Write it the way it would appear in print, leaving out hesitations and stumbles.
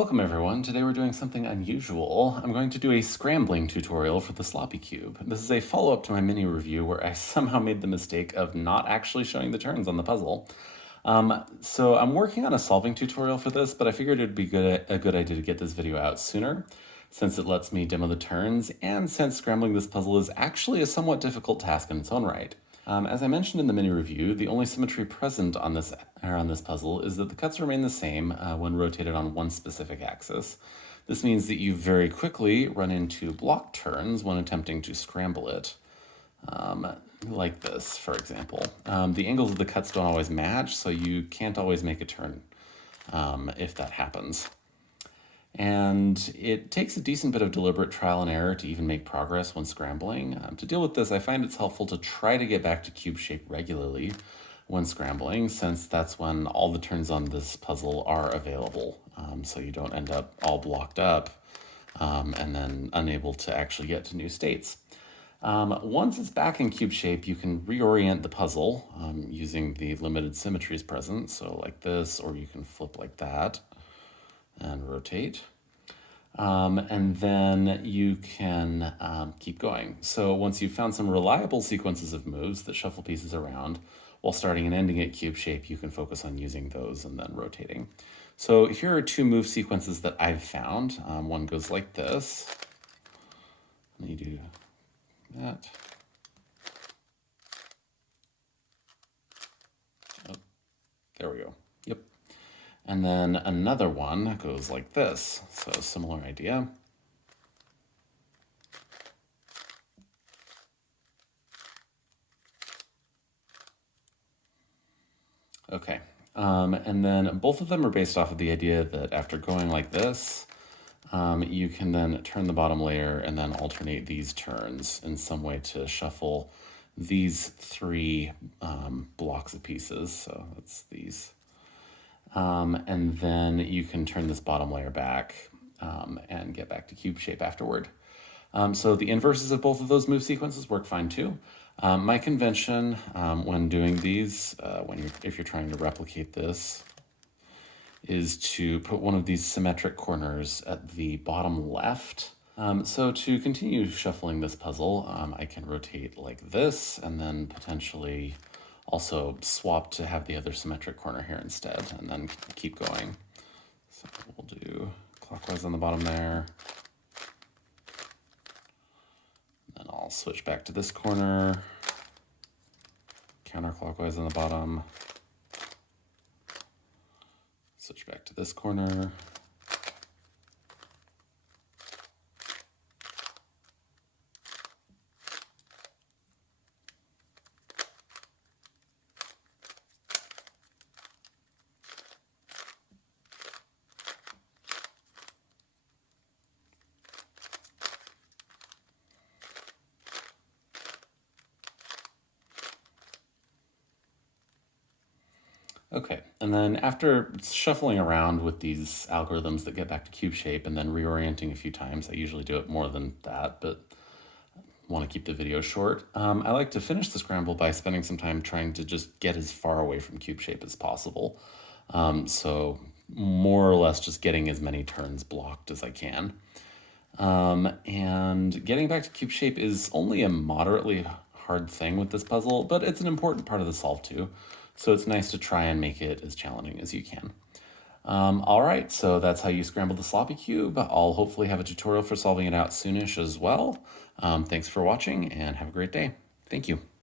Welcome everyone. Today we're doing something unusual. I'm going to do a scrambling tutorial for the sloppy cube. This is a follow-up to my mini review where I somehow made the mistake of not actually showing the turns on the puzzle. So I'm working on a solving tutorial for this, but I figured it'd be a good idea to get this video out sooner, since it lets me demo the turns, and since scrambling this puzzle is actually a somewhat difficult task in its own right. As I mentioned in the mini review, the only symmetry present on this puzzle is that the cuts remain the same when rotated on one specific axis. This means that you very quickly run into block turns when attempting to scramble it. Like this, for example. The angles of the cuts don't always match, so you can't always make a turn if that happens. And it takes a decent bit of deliberate trial and error to even make progress when scrambling. To deal with this, I find it's helpful to try to get back to cube shape regularly when scrambling, since that's when all the turns on this puzzle are available, so you don't end up all blocked up and then unable to actually get to new states. Once it's back in cube shape, you can reorient the puzzle using the limited symmetries present, so like this, or you can flip like that and rotate. And then you can keep going. So once you've found some reliable sequences of moves that shuffle pieces around while starting and ending at cube shape, you can focus on using those and then rotating. So here are two move sequences that I've found. One goes like this. Let me do that. Oh, there we go. Yep. And then another one goes like this. So similar idea. Okay. And then both of them are based off of the idea that after going like this, you can then turn the bottom layer and then alternate these turns in some way to shuffle these three blocks of pieces. So that's these. And then you can turn this bottom layer back and get back to cube shape afterward. So the inverses of both of those move sequences work fine too. My convention when doing these, if you're trying to replicate this, is to put one of these symmetric corners at the bottom left. So to continue shuffling this puzzle, I can rotate like this and then potentially also swap to have the other symmetric corner here instead, and then keep going. So we'll do clockwise on the bottom there. Then I'll switch back to this corner, counterclockwise on the bottom, switch back to this corner. Okay, and then after shuffling around with these algorithms that get back to cube shape and then reorienting a few times, I usually do it more than that, but want to keep the video short. I like to finish the scramble by spending some time trying to just get as far away from cube shape as possible. So more or less just getting as many turns blocked as I can. And getting back to cube shape is only a moderately hard thing with this puzzle, but it's an important part of the solve too. So it's nice to try and make it as challenging as you can. All right, so that's how you scramble the sloppy cube. I'll hopefully have a tutorial for solving it out soonish as well. Thanks for watching and have a great day. Thank you.